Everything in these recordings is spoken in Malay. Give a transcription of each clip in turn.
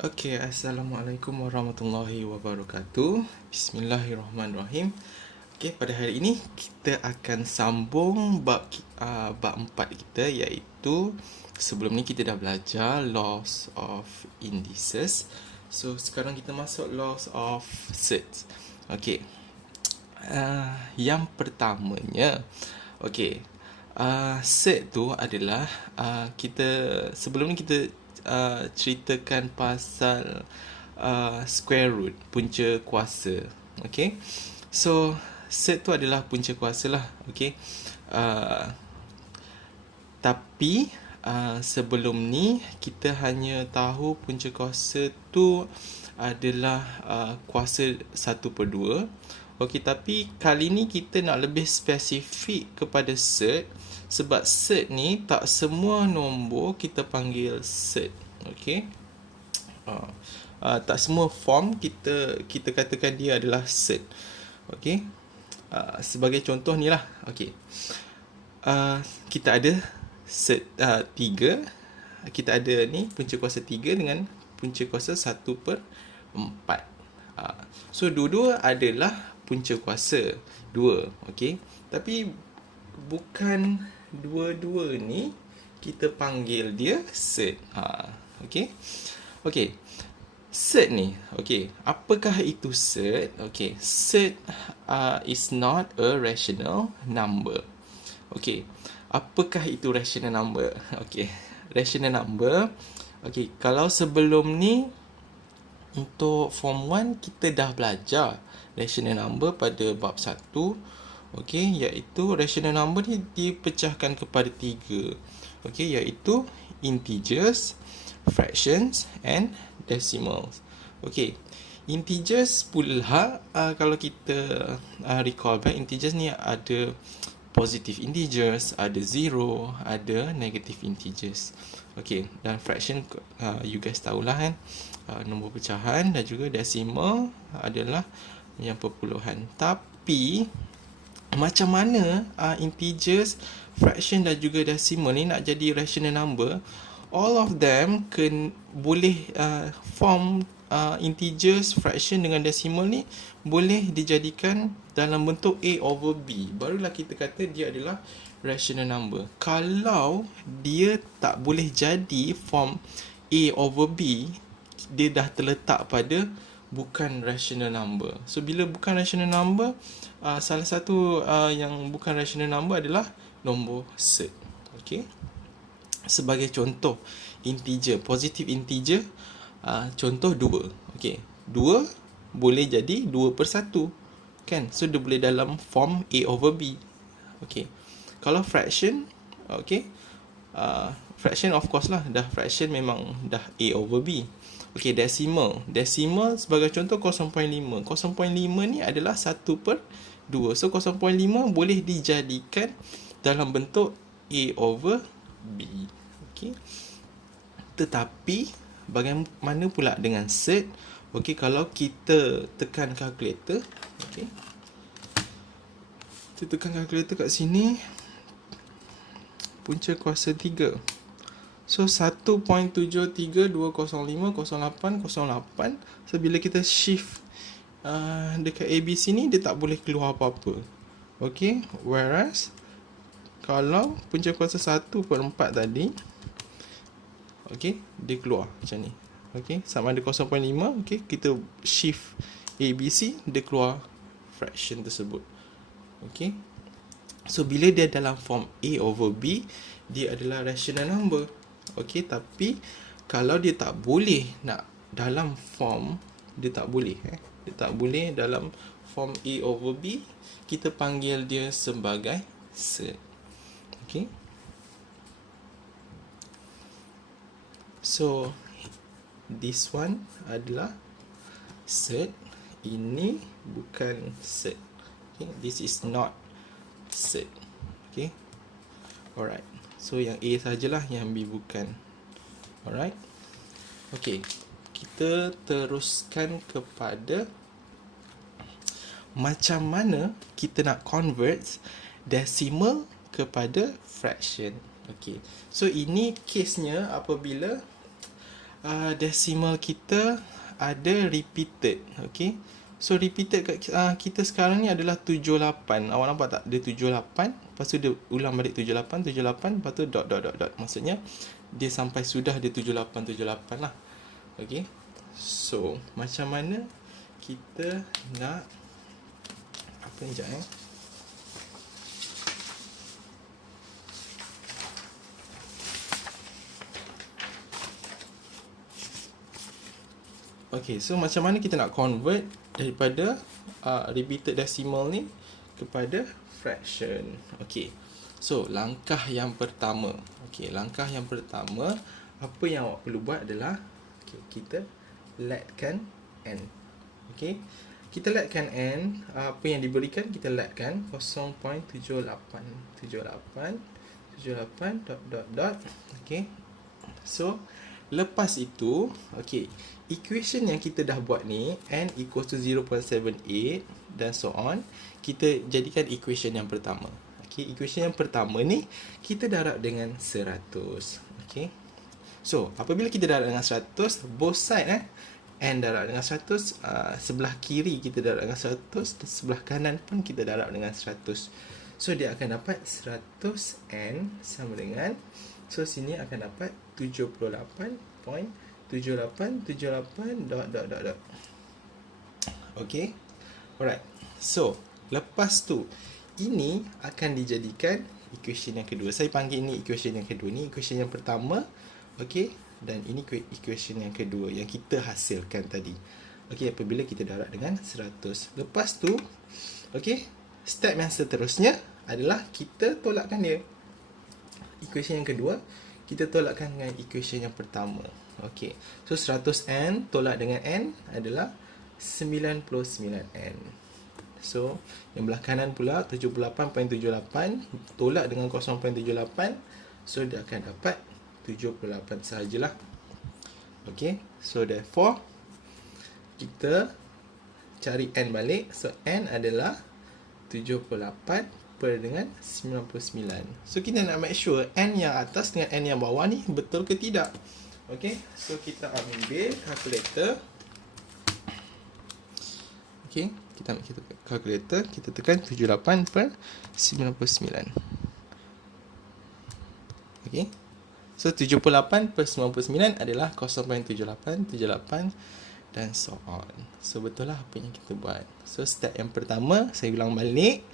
Okey, Assalamualaikum warahmatullahi wabarakatuh. Bismillahirrahmanirrahim. Okey, pada hari ini kita akan sambung bab 4 kita, iaitu sebelum ni kita dah belajar laws of indices. So sekarang kita masuk laws of sets. Okey. Yang pertamanya, okey, set tu adalah kita sebelum ni kita ceritakan pasal square root, punca kuasa. Okay, so set tu adalah punca kuasa lah. Okay, tapi sebelum ni kita hanya tahu punca kuasa tu adalah kuasa 1/2. Okey, tapi kali ni kita nak lebih spesifik kepada set, sebab set ni tak semua nombor kita panggil set. Okey. Tak semua form kita katakan dia adalah set. Okey. Sebagai contoh ni lah. Okey. Kita ada set 3. Kita ada ni punca kuasa 3 dengan punca kuasa 1/4. So dua-dua adalah punca kuasa 2. Okey. Tapi bukan dua-dua ni kita panggil dia set. Okey. Okey. Set ni, okey, apakah itu set? Okey, set is not a rational number. Okey, apakah itu rational number? Okey, rational number. Okey, kalau sebelum ni untuk form 1 kita dah belajar rational number pada bab 1. Okey, iaitu rational number ni dipecahkan kepada 3. Okey, iaitu integers, fractions and decimals. Okey, integers pula kalau kita recall back, integers ni ada positive integers, ada zero, ada negative integers. Okey, dan fraction you guys tahulah kan, nombor pecahan, dan juga decimal adalah yang perpuluhan. Tapi macam mana integers, fraction dan juga decimal ni nak jadi rational number? All of them boleh form integers, fraction dengan decimal ni boleh dijadikan dalam bentuk A over B. Barulah kita kata dia adalah rational number. Kalau dia tak boleh jadi form A over B, dia dah terletak pada bukan rational number. So bila bukan rational number, salah satu yang bukan rational number adalah nombor set. Okay. Sebagai contoh integer, positive integer, contoh 2. Okey, 2 boleh jadi 2/1 kan, so dia boleh dalam form A over B. Okey, kalau fraction, okey, fraction of course lah, dah fraction memang dah A over B. Okey, decimal sebagai contoh 0.5. 0.5 ni adalah 1/2, so 0.5 boleh dijadikan dalam bentuk A over B. Okey. Tetapi bagaimana pula dengan set? Okey, kalau kita tekan kalkulator, okey. Kita tekan kalkulator kat sini, punca kuasa 3. So 1.7320500808. So bila kita shift dekat ABC ni, dia tak boleh keluar apa-apa. Okey, whereas kalau punca kuasa 1/4 tadi, okey, dia keluar macam ni. Okey, sama ada 0.5, okey, kita shift ABC, dia keluar fraction tersebut. Okey. So bila dia dalam form A over B, dia adalah rational number. Okey, tapi kalau dia tak boleh nak dalam form, dia tak boleh dalam form A over B, kita panggil dia sebagai set. Okay. So this one adalah set, ini bukan set. Okay, this is not set. Okay. Alright. So yang A sajalah, yang B bukan. Alright. Okay, kita teruskan kepada macam mana kita nak convert decimal kepada fraction. Okey. So ini kesnya apabila decimal kita ada repeated. Okay, so repeated kat kita sekarang ni adalah 78. Awak nampak tak? Dia 78, lepas tu dia ulang balik 78, 78, lepas tu dot. Maksudnya dia sampai sudah dia 78 lah. Okay, so macam mana kita nak apa ni, sekejap Okay, so macam mana kita nak convert daripada repeated decimal ni kepada fraction. Okay, so langkah yang pertama, apa yang awak perlu buat adalah kita letkan n. Okay, kita letkan n, apa yang diberikan kita letkan 0.78 dot. Okay, so lepas itu, okay, equation yang kita dah buat ni, n equals to 0.78 dan so on, kita jadikan equation yang pertama. Okay, equation yang pertama ni kita darab dengan 100. Okay, so apabila kita darab dengan 100, both side n darab dengan 100, sebelah kiri kita darab dengan 100 dan sebelah kanan pun kita darab dengan 100. So dia akan dapat 100n sama dengan, so sini akan dapat 78.7878 dot. Okay, alright. So lepas tu ini akan dijadikan equation yang kedua. Saya panggil ini equation yang kedua, ni equation yang pertama. Okay, dan ini equation yang kedua yang kita hasilkan tadi. Okay, apabila kita darab dengan 100. Lepas tu, okay, step yang seterusnya adalah kita tolakkan dia. Equation yang kedua kita tolakkan dengan equation yang pertama. Okay, so 100n tolak dengan n adalah 99n. So yang belah kanan pula 78.78 tolak dengan 0.78, so dia akan dapat 78 sahajalah. Okay, so therefore kita cari n balik. So n adalah 78 per dengan 99. So kita nak make sure n yang atas dengan n yang bawah ni betul ke tidak. Okay, so kita ambil calculator. Okay, kita ambil calculator, kita tekan 78 per 99. Okay, so 78 per 99 adalah 0.7878 dan so on. So betul lah apa yang kita buat. So step yang pertama, saya ulang balik,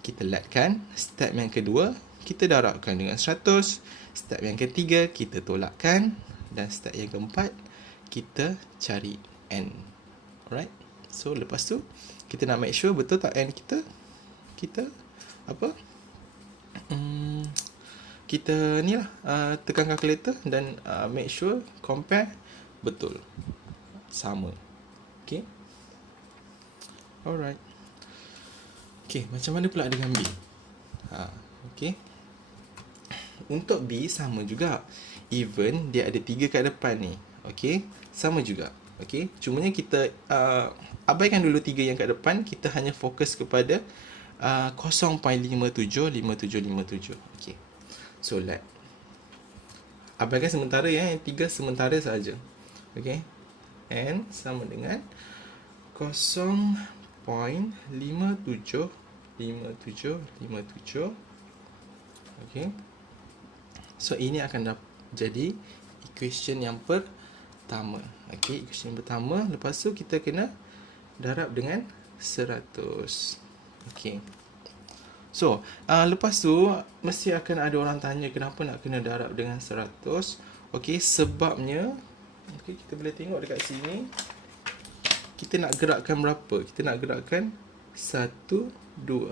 kita letkan. Step yang kedua, kita darabkan dengan 100. Step yang ketiga, kita tolakkan. Dan step yang keempat, kita cari n. Alright, so lepas tu kita nak make sure betul tak n kita apa, kita ni lah, tekan calculator dan make sure compare betul sama. Okay, alright. Okay, macam mana pula dengan B? Okay, untuk B sama juga, even dia ada 3 kat depan ni. Okay, sama juga. Okay, cumanya kita abaikan dulu 3 yang kat depan, kita hanya fokus kepada 0.575757. Okay, so let abaikan sementara yang 3 sementara saja. Okay, n sama dengan 0.575757. Okay, so ini akan jadi equation yang pertama. Okay, equation yang pertama. Lepas tu kita kena darab dengan 100. Okay, so lepas tu mesti akan ada orang tanya kenapa nak kena darab dengan 100. Okay, sebabnya, okay, kita boleh tengok dekat sini, kita nak gerakkan berapa? Kita nak gerakkan 1, 2.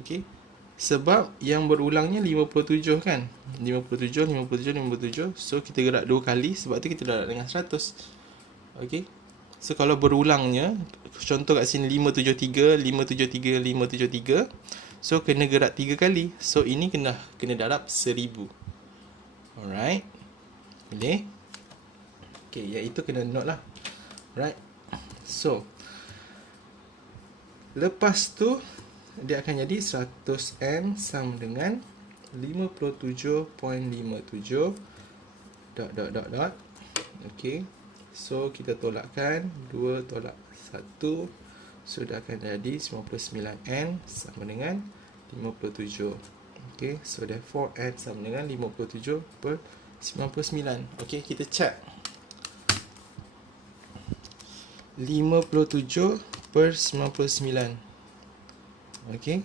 Okay, sebab yang berulangnya 57 kan, 57. So kita gerak 2 kali, sebab tu kita darab dengan 100. Okay, so kalau berulangnya, contoh kat sini 573, so kena gerak 3 kali. So ini kena darab 1000. Alright, boleh? Okay, yang itu kena note lah. Right, so lepas tu dia akan jadi 100n sama dengan 57.57 dot. Okey. So kita tolakkan 2 tolak 1, sudah akan jadi 99n sama dengan 57. Okey, so therefore n sama dengan 57 per 99. Okey, kita check. 57 per 99. Okey.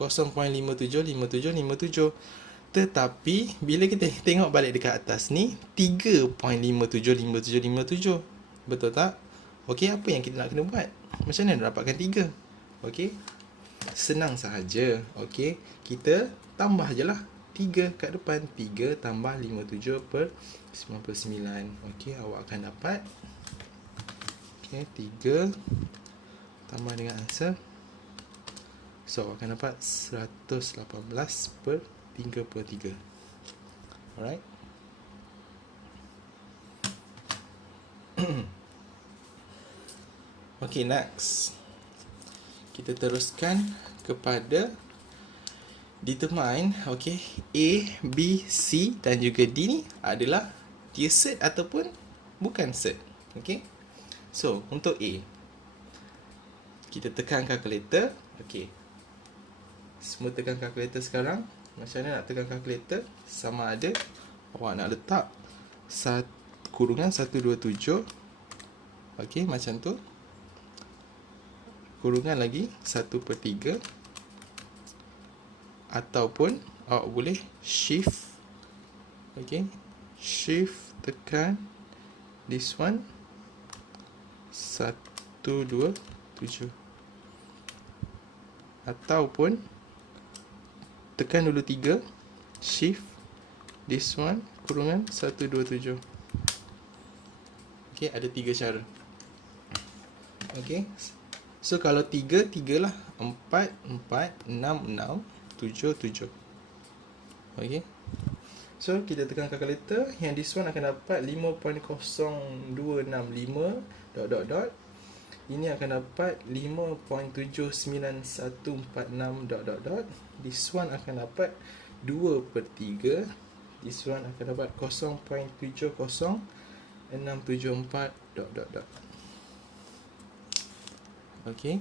0.575757. Tetapi bila kita tengok balik dekat atas ni 3.575757. Betul tak? Okey, apa yang kita nak kena buat? Macam mana nak dapatkan 3? Okey. Senang sahaja. Okey, kita tambah je lah 3 kat depan. 3 tambah 57 per 99. Okey, awak akan dapat, okey, 3 tambah dengan answer. So, awak akan dapat 118 per 33. Alright. Okay, next. Kita teruskan kepada determine, okay, A, B, C dan juga D ni adalah dia set ataupun bukan set. Okay. So, untuk A, kita tekan kalkulator. Okay. Semua tekan kalkulator sekarang. Macam mana nak tekan kalkulator? Sama ada awak nak letak kurungan 127. Okey, macam tu. Kurungan lagi 1/3. Ataupun awak boleh shift. Okey, shift tekan this one 127. Ataupun tekan dulu 3, shift this one kurungan 127. Okey, ada 3 cara. Okey. So kalau 3 lah, 4 4 6 6 7 7. Okey. So kita tekan kalkulator, yang this one akan dapat 5.0265 ... Ini akan dapat 5.79146 ... This one akan dapat 2/3. This one akan dapat 0.70674 ... Okay.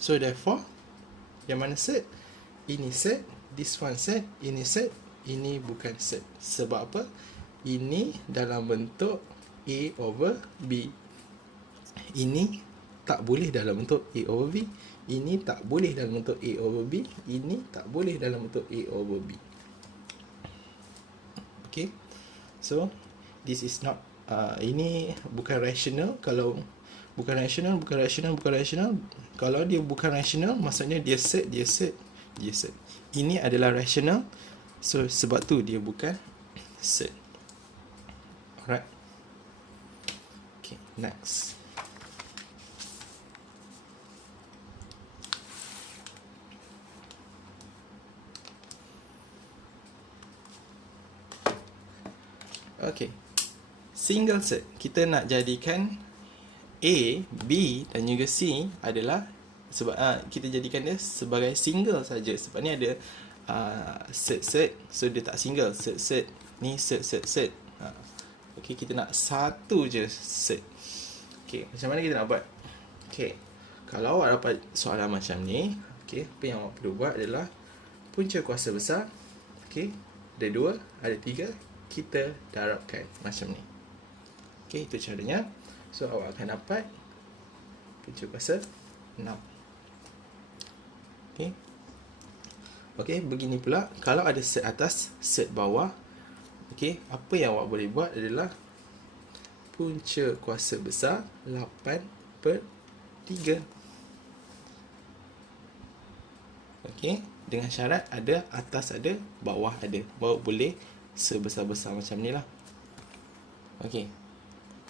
So therefore, yang mana set? Ini set, this one set, ini set, ini bukan set. Sebab apa? Ini dalam bentuk A over B. Ini tak boleh dalam bentuk A over B. Ini tak boleh dalam bentuk A over B. Ini tak boleh dalam bentuk A over B. Okay. So, this is not, ini bukan rational. Kalau bukan rational. Kalau dia bukan rational, maksudnya dia set. Ini adalah rational. So, sebab tu dia bukan set. Alright. Okay, next. Okay. Single set. Kita nak jadikan A, B dan juga C adalah sebab kita jadikan dia sebagai single saja. Sebab ni ada set. So dia tak single. Set. Ni set. Okay, kita nak satu je set. Okay, macam mana kita nak buat? Okay, kalau awak dapat soalan macam ni, okay, apa yang awak perlu buat adalah punca kuasa besar. Okay, ada 2, ada 3. Kita darabkan macam ni. Okay, itu caranya. So, awak akan dapat punca kuasa 6. Okay. Okay, begini pula. Kalau ada set atas, set bawah. Okay, apa yang awak boleh buat adalah punca kuasa besar 8/3. Okay, dengan syarat ada atas ada, bawah ada. Baru boleh sebesar-besar macam ni lah. Okay.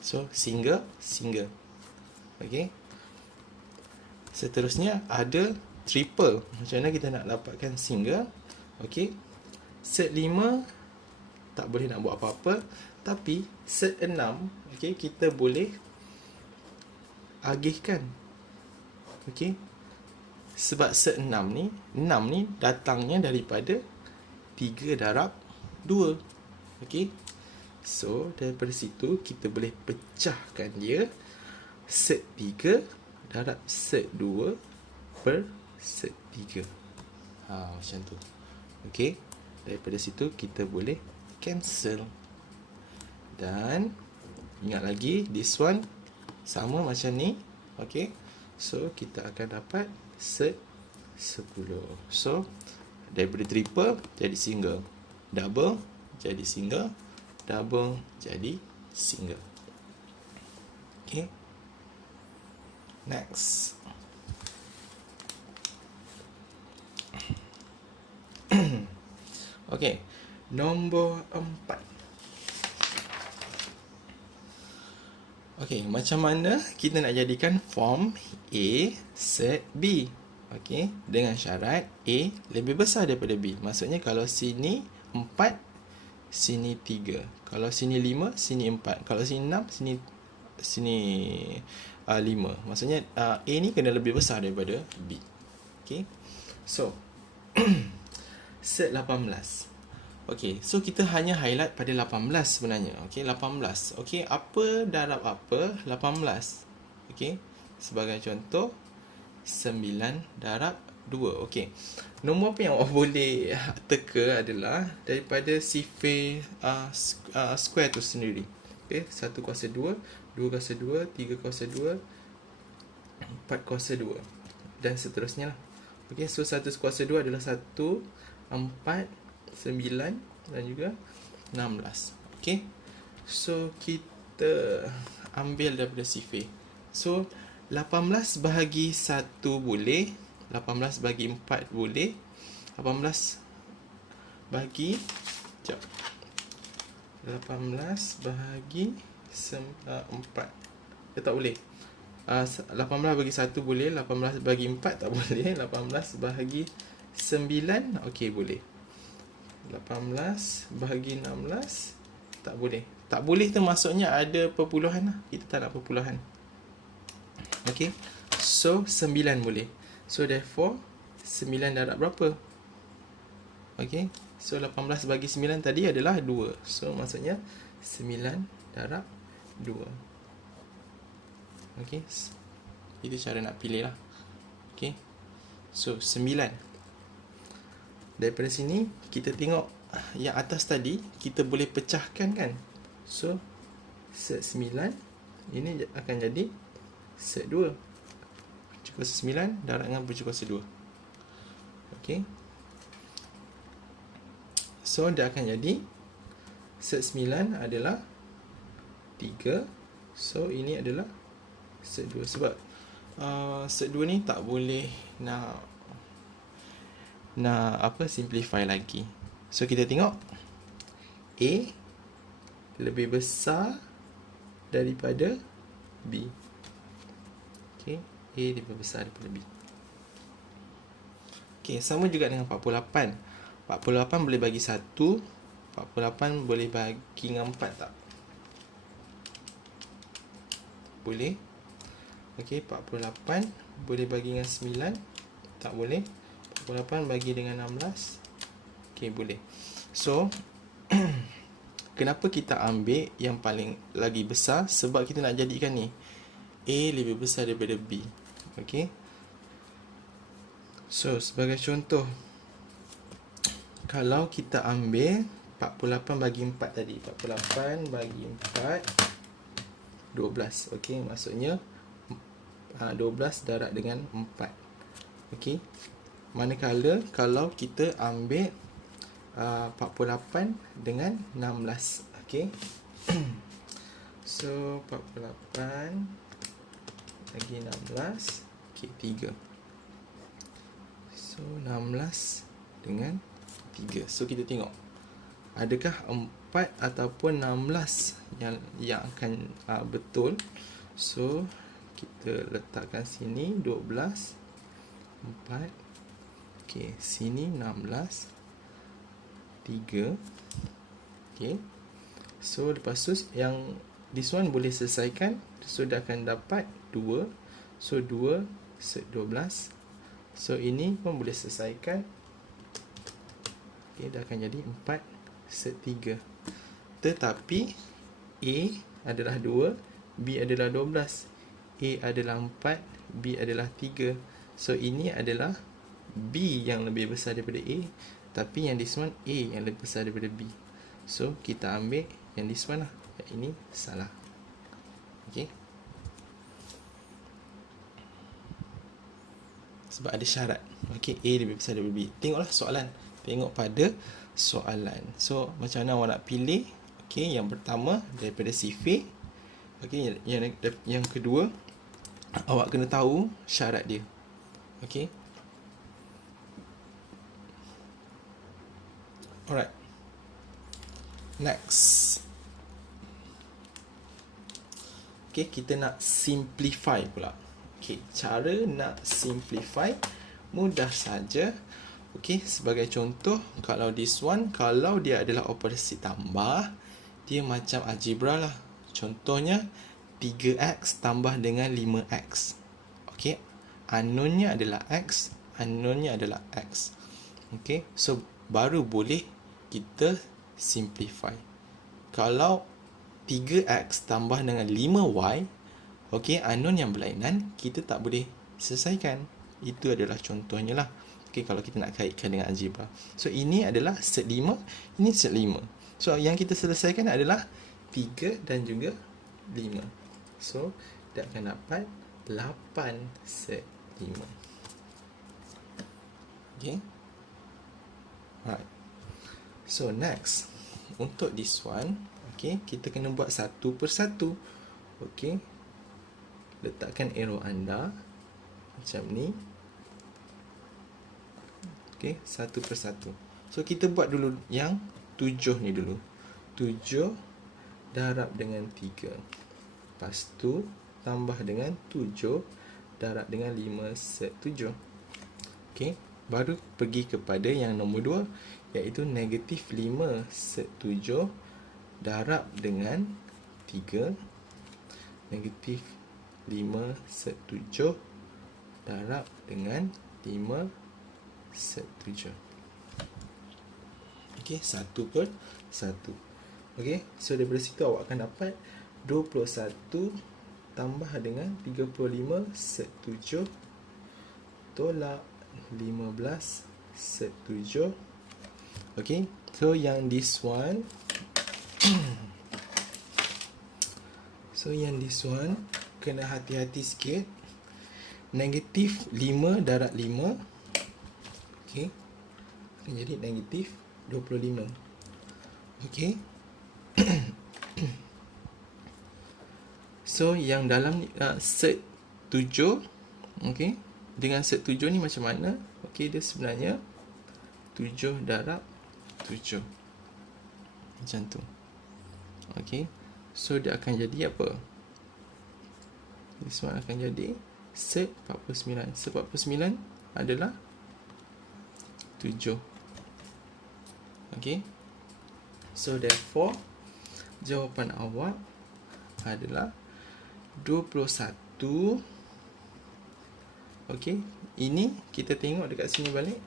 So, single. Okay. Seterusnya ada triple. Macam mana kita nak dapatkan single? Okay. Set 5 tak boleh nak buat apa-apa. Tapi set 6, okay, kita boleh agihkan. Okay. Sebab set 6 ni datangnya daripada 3 darab 2. Okey. So daripada situ kita boleh pecahkan dia set 3 darab set 2 per set 3. Macam tu. Okey. Daripada situ kita boleh cancel. Dan ingat lagi, this one sama macam ni. Okey. So kita akan dapat set 10. So daripada triple jadi single, double jadi single, double jadi single. Okay. Next. Okay. Nombor 4. Okay, macam mana kita nak jadikan form A set B? Okay, dengan syarat A lebih besar daripada B. Maksudnya kalau sini 4, sini 3. Kalau sini 5, sini 4. Kalau sini 6, sini 5. Maksudnya A ni kena lebih besar daripada B. Okay, so set 18. Okay, so kita hanya highlight pada 18 sebenarnya. Okay, 18. Okay, apa darab apa 18? Okay, sebagai contoh 9 darab 2. Okay, nombor apa yang awak boleh teka adalah daripada sifar square tu sendiri. Okay, 1 kuasa 2, 2 kuasa 2, 3 kuasa 2, 4 kuasa 2 dan seterusnya lah. Okay, so 1 kuasa 2 adalah 1, 4, 9 dan juga 16. Okay, so kita ambil daripada sifar. So 18 bahagi 1 boleh, 18 bahagi 4 boleh, 18 bahagi 18 bahagi 4 tak boleh. 18 bagi 1 boleh, 18 bagi 4 tak boleh, 18 bahagi 9 okey boleh. 18 bahagi 16 tak boleh. Tak boleh tu maksudnya ada perpuluhan lah. Kita tak nak perpuluhan. Okay, so 9 boleh. So therefore 9 darab berapa? Okay, so 18 bagi 9 tadi adalah 2. So maksudnya 9 darab 2. Okay, itu cara nak pilih lah. Okay, so 9. Daripada sini kita tengok yang atas tadi kita boleh pecahkan kan. So set 9 ini akan jadi set 2 per kuasa 9 darab dengan per kuasa 2. Okay, so dia akan jadi set 9 adalah 3. So ini adalah set 2. Sebab set 2 ni tak boleh nak simplify lagi. So kita tengok A lebih besar daripada B. Okay, A lebih besar daripada B. Okay, sama juga dengan 48. 48 boleh bagi 1, 48 boleh bagi dengan 4 tak? Boleh. Okay, 48 boleh bagi dengan 9 tak boleh. 48 bagi dengan 16 okey boleh. So kenapa kita ambil yang paling lagi besar? Sebab kita nak jadikan ni A lebih besar daripada B. Okey, so sebagai contoh, kalau kita ambil 48 bagi 4 tadi, 48 bagi 4 12. Okey, maksudnya 12 darab dengan 4. Okey, manakala kalau kita ambil 48 dengan 16. Okay, so 48 bagi 16, okay, 3. So 16 dengan 3. So kita tengok adakah 4 ataupun 16 yang akan betul. So kita letakkan sini 12, 4. Okay, sini 16, 3. Okay, so lepas tu yang this one boleh selesaikan. So dia akan dapat 2. So 2 set 12. So ini pun boleh selesaikan. Okay, dia akan jadi 4 set 3. tetapi A adalah 2, B adalah 12, A adalah 4, B adalah 3. So ini adalah B yang lebih besar daripada A, tapi yang this one A yang lebih besar daripada B. So kita ambil yang this one lah. Yang ini salah. Okay. Sebab ada syarat. Okay, A lebih besar daripada B. Tengoklah soalan. Tengok pada soalan. So macam mana awak nak pilih? Okay, yang pertama daripada sifir. Okay, yang kedua awak kena tahu syarat dia. Okay. Alright. Next. Okay, kita nak simplify pula. Okay, cara nak simplify mudah saja. Okay, sebagai contoh, kalau this one, kalau dia adalah operasi tambah, dia macam algebra lah. Contohnya 3x tambah dengan 5x. Okay, unknown-nya adalah x, unknown-nya adalah x. Okay, so baru boleh kita simplify. Kalau 3x tambah dengan 5y, okay, unknown yang berlainan, kita tak boleh selesaikan. Itu adalah contohnya lah. Okay, kalau kita nak kaitkan dengan algebra. So ini adalah set 5, ini set 5. So yang kita selesaikan adalah 3 dan juga 5. So kita akan dapat 8 set 5. Okay. Alright. So next, untuk this one, okay, kita kena buat satu persatu. Okay, letakkan arrow anda macam ni. Okay, satu persatu. So kita buat dulu yang 7 ni dulu. 7 darab dengan 3. Lepas tu tambah dengan 7 darab dengan 5 set 7. Okay, baru pergi kepada yang nombor 2, iaitu negatif 5 set 7 darab dengan 3. Negatif 5 set 7 darab dengan 5 set 7. Okay, satu per satu. Okay, so daripada situ awak akan dapat 21 tambah dengan 35 set 7 tolak 15 set 7. Okay, so yang this one so yang this one kena hati-hati sikit. Negatif 5 darab 5, okay, akan jadi negatif 25. Okay. So yang dalam set 7, okay, dengan set 7 ni macam mana? Okay, dia sebenarnya 7 darab 7 macam tu. Okay, so dia akan jadi apa? This one akan jadi set 49. Set 49 adalah 7. Okay, so therefore jawapan awak adalah 21. Okay, ini kita tengok dekat sini balik.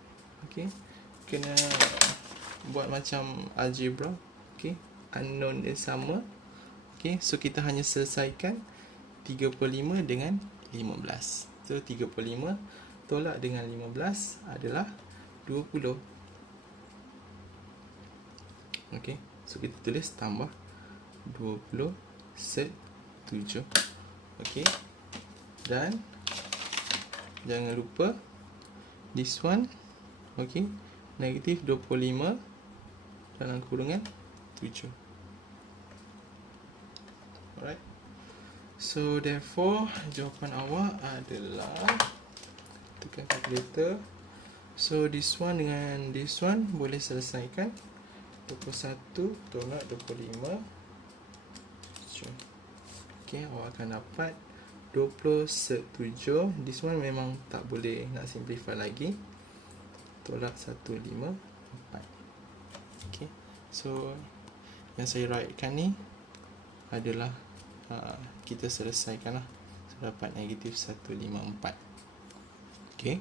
Okay, kena buat macam algebra. Okay, unknown dia sama. Okay, so kita hanya selesaikan 35 dengan 15. So 35 tolak dengan 15 adalah 20. Okay, so kita tulis tambah 20 set 7. Okay, dan jangan lupa this one, okay, negatif 25 dalam kurungan 7. Alright, so therefore jawapan awak adalah, tekan calculator. So this one dengan this one boleh selesaikan. 21 tolak 25. Okay, awak akan dapat 20 set 7. This one memang tak boleh nak simplify lagi. Tolak 154. Okay, so yang saya writekan ni adalah kita selesaikan lah. So dapat negatif 154. Okay,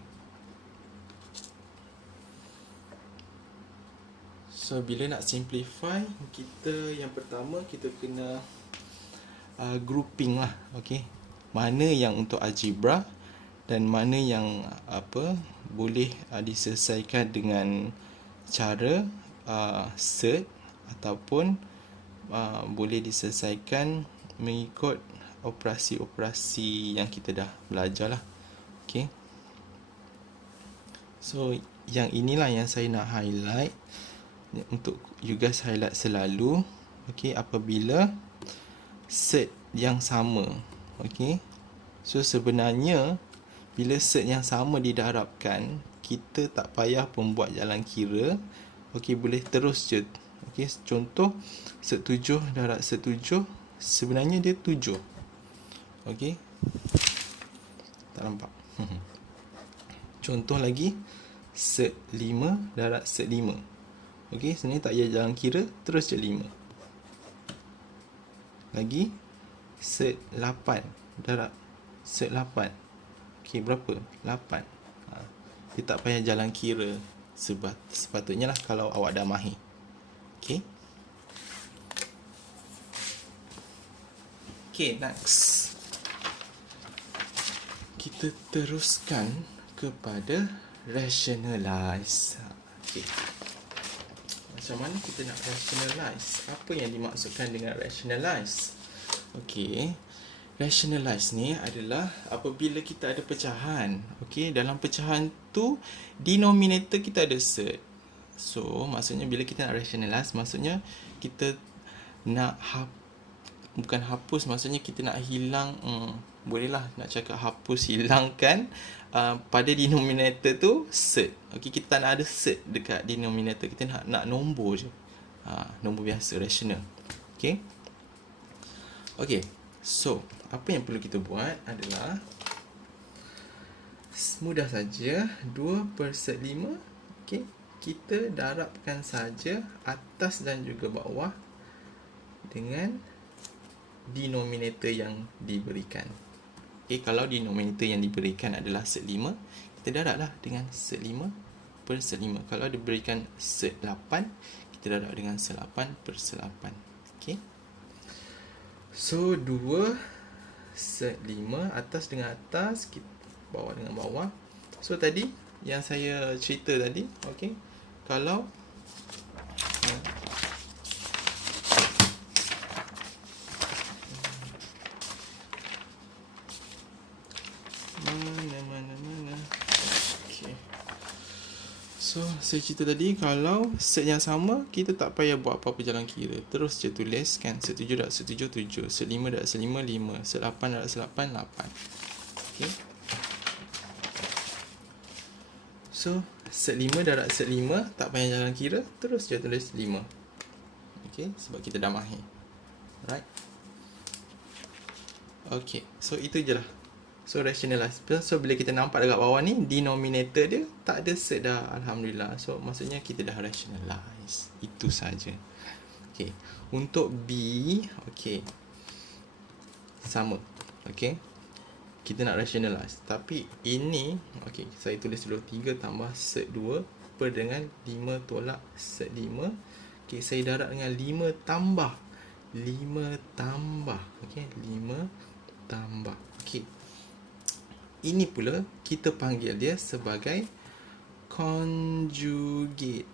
So bila nak simplify, kita yang pertama kita kena grouping lah. Okay, mana yang untuk algebra dan mana yang boleh diselesaikan dengan cara set ataupun boleh diselesaikan mengikut operasi-operasi yang kita dah belajar lah. Okay, so yang inilah yang saya nak highlight untuk you guys highlight selalu. Okay, apabila set yang sama. Okay, so sebenarnya bila set yang sama didarabkan, kita tak payah pun buat jalan kira. Okey, boleh terus je. Okey, contoh set 7 darab set 7, sebenarnya dia 7. Okey, tak nampak. Contoh lagi, set 5 darab set 5. Okey, sebenarnya tak payah jalan kira, terus je 5. Lagi, set 8 darab set 8. Okey, berapa? 8. Dia tak payah jalan kira. Sepatutnya lah kalau awak dah mahir. Okey. Okey, next. Kita teruskan kepada rationalize. Okey. Macam mana kita nak rationalize? Apa yang dimaksudkan dengan rationalize? Okey. Rationalize ni adalah apabila kita ada pecahan. Okey, dalam pecahan tu denominator kita ada set. So, maksudnya bila kita nak rationalize, maksudnya kita nak bukan hapus, maksudnya kita nak hilang, bolehlah nak cakap hapus, hilangkan pada denominator tu set. Okey, kita tak nak ada set dekat denominator, kita nak nombor je. Nombor biasa, rational. Okey. Okey. So, apa yang perlu kita buat adalah mudah saja, 2 per set 5. Okay, kita darabkan saja atas dan juga bawah dengan denominator yang diberikan. Okay, kalau denominator yang diberikan adalah set 5, kita darablah dengan set 5 per set 5. Kalau diberikan set 8, kita darab dengan set 8 per set 8. Okay, so 2 set 5 atas dengan atas, kita bawah dengan bawah. So tadi yang saya cerita tadi, okey, kalau mana. Okey. So saya cerita tadi, kalau set yang sama, kita tak payah buat apa-apa jalan kira, terus je tuliskan set 7 darab set 7 7, set 5 darab set 5 5, set 8 darab set 8 8. Okey. So set 5 darab set 5, tak payah jalan kira, terus je tulis 5. Okey, sebab kita dah mahir. Right? Okey, so itu je lah. So rationalize. So bila kita nampak dekat bawah ni, denominator dia tak ada set dah, alhamdulillah. So maksudnya kita dah rationalize. Itu saja. Okey. Untuk B, okey, sama. Okey, kita nak rationalize. Tapi ini, okey, saya tulis dulu 3 tambah set 2 per dengan 5 tolak set 5. Okey, saya darab dengan 5 tambah. Okey, 5 tambah. Okey. Ini pula kita panggil dia sebagai conjugate.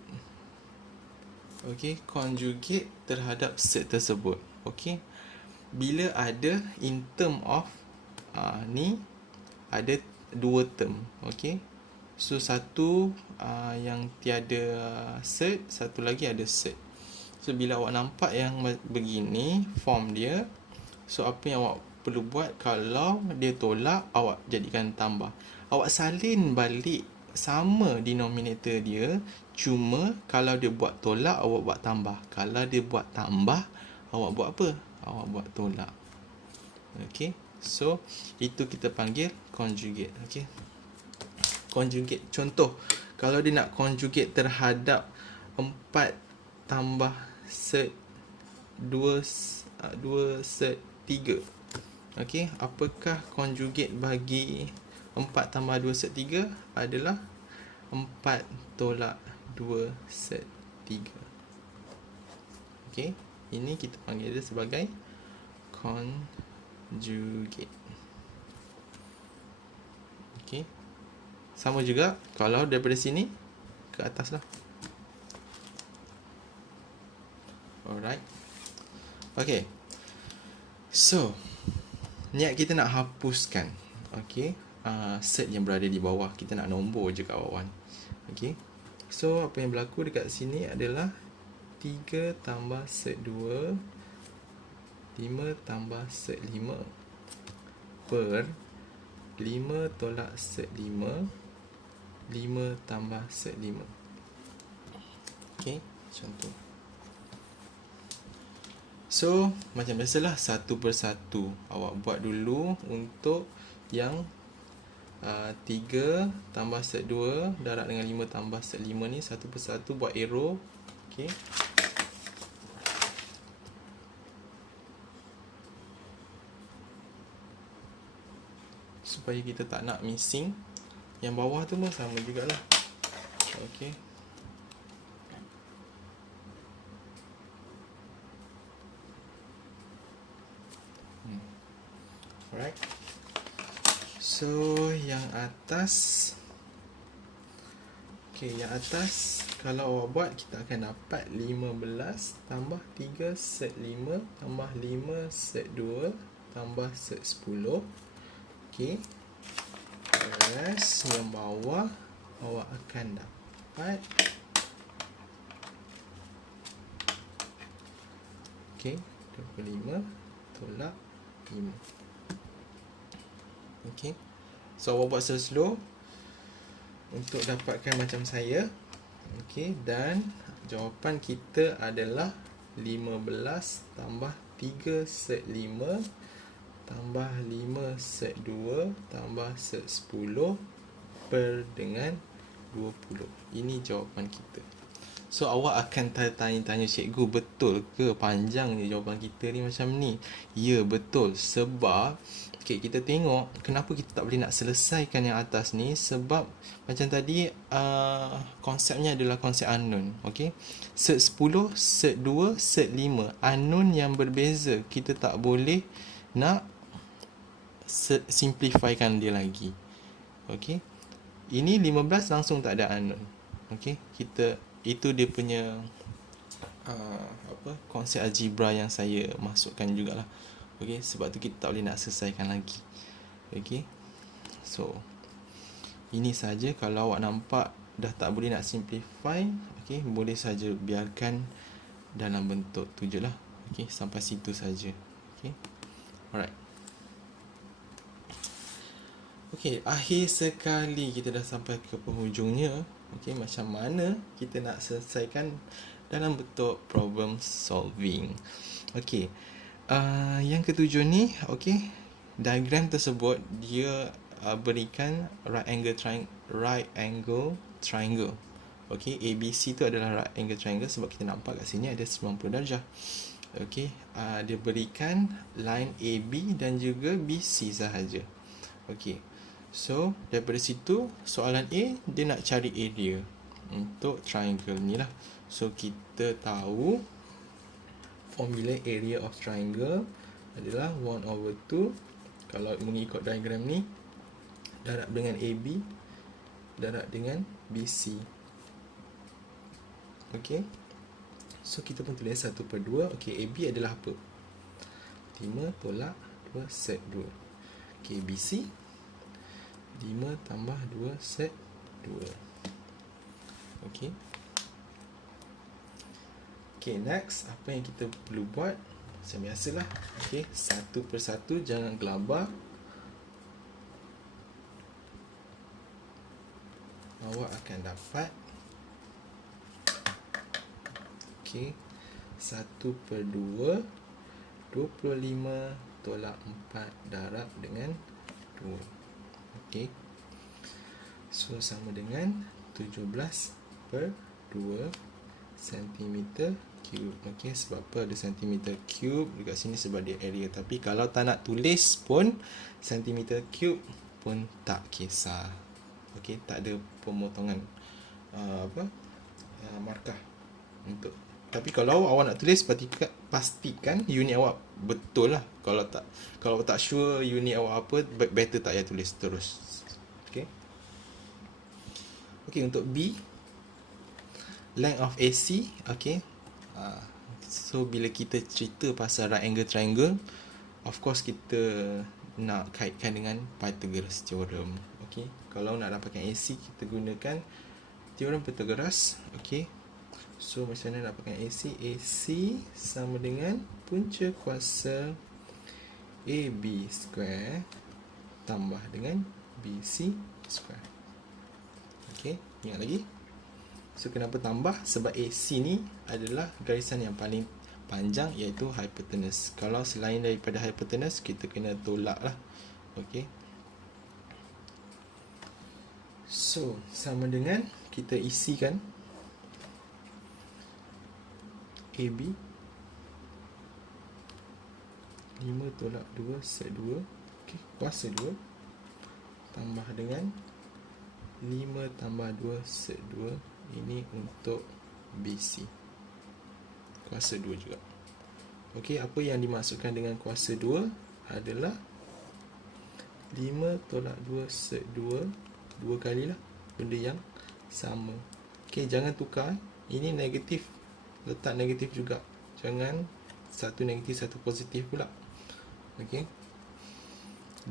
Okey, conjugate terhadap set tersebut. Okey, bila ada in term of ni ada 2 term. Okey, so satu yang tiada set, satu lagi ada set. So bila awak nampak yang begini form dia, so apa yang awak perlu buat, kalau dia tolak, awak jadikan tambah. Awak salin balik sama denominator dia, cuma kalau dia buat tolak, awak buat tambah. Kalau dia buat tambah, awak buat apa? Awak buat tolak. Okey, so itu kita panggil conjugate. Okey, conjugate. Contoh, kalau dia nak conjugate terhadap 4 tambah set 2 set 3. Okey, apakah conjugate bagi 4 tambah 2 set 3 adalah 4 tolak 2 set 3. Okey, ini kita panggil dia sebagai conjugate. Okey. Sama juga kalau daripada sini ke atas lah. Alright. Okay. So, niat kita nak hapuskan, okay, set yang berada di bawah. Kita nak nombor je kawan. Okay. So, apa yang berlaku dekat sini adalah 3 tambah set 2, 5 tambah set 5 per 5 tolak set 5, 5 tambah set 5. Okay, contoh. So, macam biasalah, satu persatu awak buat dulu untuk yang 3 tambah set 2 darab dengan 5 tambah set 5 ni, satu persatu buat arrow. Okay. Supaya kita tak nak missing. Yang bawah tu pun sama jugalah. Okay. Alright. So, yang atas, okay, yang atas kalau awak buat, kita akan dapat 15 tambah 3 set 5 tambah 5 set 2 tambah set 10. Okay. Whereas yang bawah awak akan dapat, okay, 25 tolak 5. Okay. So awak buat slow untuk dapatkan macam saya. Okay. Dan jawapan kita adalah 15 tambah 3 set 5 tambah 5 set 2 tambah set 10 per dengan 20. Ini jawapan kita. So awak akan tanya-tanya, cikgu, betul ke panjang je jawapan kita ni macam ni? Ya, betul. Sebab okay, kita tengok kenapa kita tak boleh nak selesaikan yang atas ni. Sebab macam tadi konsepnya adalah konsep unknown. Okay? Set 10, set 2, set 5, unknown yang berbeza. Kita tak boleh nak simplifykan dia lagi. Okay? Ini 15 langsung tak ada unknown. Okay? Itu dia punya konsep algebra yang saya masukkan jugalah. Okay, sebab tu kita tak boleh nak selesaikan lagi. Okay, so ini saja. Kalau awak nampak dah tak boleh nak simplify, okay, boleh saja biarkan dalam bentuk tu je lah. Okay, sampai situ saja. Okay, alright. Okay, akhir sekali kita dah sampai ke penghujungnya. Okay, macam mana kita nak selesaikan dalam bentuk problem solving. Okay, yang ketujuh ni, okay, diagram tersebut dia berikan right angle triangle. Okay, ABC tu adalah right angle triangle sebab kita nampak kat sini ada 90 darjah. Okay, dia berikan line AB dan juga BC sahaja. Okay, so daripada situ soalan A dia nak cari area untuk triangle ni lah. So kita tahu formula area of triangle adalah 1/2 kalau mengikut diagram ni, darab dengan AB darab dengan BC. Okay, so kita pun tulis 1/2. Okay, AB adalah apa? 5 tolak 2 set 2. Okay, BC 5 tambah 2 set 2. Okay. Okay, next, apa yang kita perlu buat? Macam biasalah. Okay, satu persatu, jangan gelabah. Awak akan dapat, okay, 1/2 25 tolak 4 darab dengan 2. Okay, so sama dengan 17/2 cm cube. Okay, sebab apa ada centimeter cube dekat sini? Sebab dia area. Tapi kalau tak nak tulis pun centimeter cube pun tak kisah. Okay, tak ada pemotongan markah untuk Tapi kalau awak nak tulis, pastikan unit awak betul lah. Kalau tak sure unit awak apa, better tak payah tulis terus. Okay. Okay, untuk B, length of AC. Okay. So bila kita cerita pasal right angle triangle, of course kita nak kaitkan dengan Pythagoras theorem. Okay. Kalau nak dapatkan AC, kita gunakan teorem Pythagoras. Okay. So macam mana nak dapatkan AC? AC sama dengan punca kuasa AB square tambah dengan BC square. Okay, ingat lagi. So kenapa tambah? Sebab AC ni adalah garisan yang paling panjang, iaitu hypotenuse. Kalau selain daripada hypotenuse, kita kena tolak lah. Okay. So sama dengan kita isikan AB 5 tolak 2 set 2, okay, kuasa 2 tambah dengan 5 tambah 2 set 2. Ini untuk BC, kuasa 2 juga. Okey, apa yang dimaksudkan dengan kuasa 2 adalah 5 tolak 2 set 2, 2 kalilah benda yang sama. Okey, jangan tukar. Ini negatif, letak negatif juga. Jangan satu negatif satu positif pula. Okey,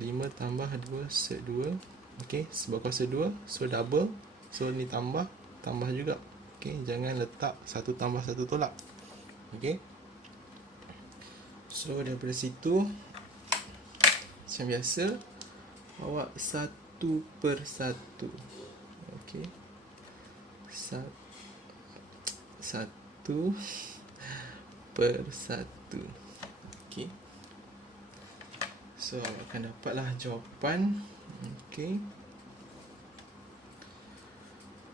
5 tambah 2 set 2. Okey, sebab kuasa 2, so double. So ni tambah juga. Okey, jangan letak satu tambah satu tolak. Okey, so daripada situ macam biasa, awak satu per satu. Okey, satu per satu. Okey, so awak akan dapatlah jawapan. Okey,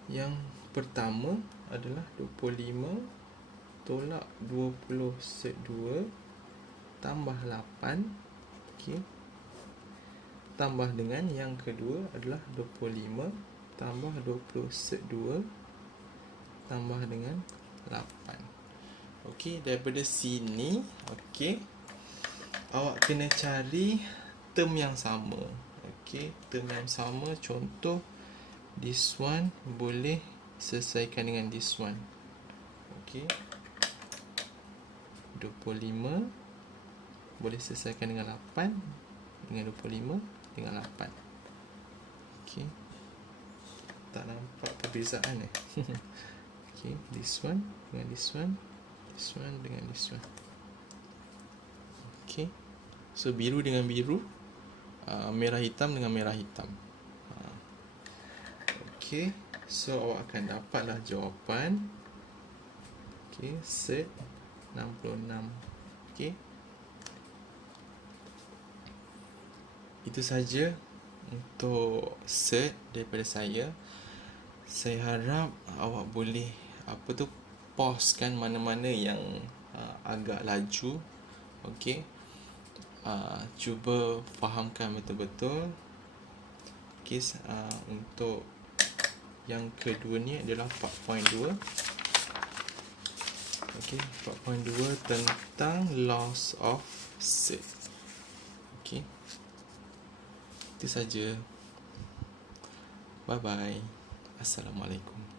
yang pertama adalah 25 tolak 20 set 2 tambah 8. Okey, tambah dengan yang kedua adalah 25 tambah 20 set 2 tambah dengan 8. Okey, daripada sini, okey, awak kena cari term yang sama. Okey, term yang sama, contoh this one boleh selesaikan dengan this one. Okey, 25 boleh selesaikan dengan 8, dengan 25 dengan 8. Okey, tak nampak perbezaan Okey, this one dengan this one, this one dengan this one. Okey, so biru dengan biru, merah hitam dengan merah hitam. Okey, so awak akan dapatlah jawapan. Okey, set 66. Okey, itu saja untuk set daripada saya. Saya harap awak boleh pauskan mana-mana yang agak laju. Okey, cuba fahamkan betul-betul. Okey, untuk yang kedua ni adalah 4.2. Okey, 4.2 tentang laws of set. Okey, itu saja. Bye bye. Assalamualaikum.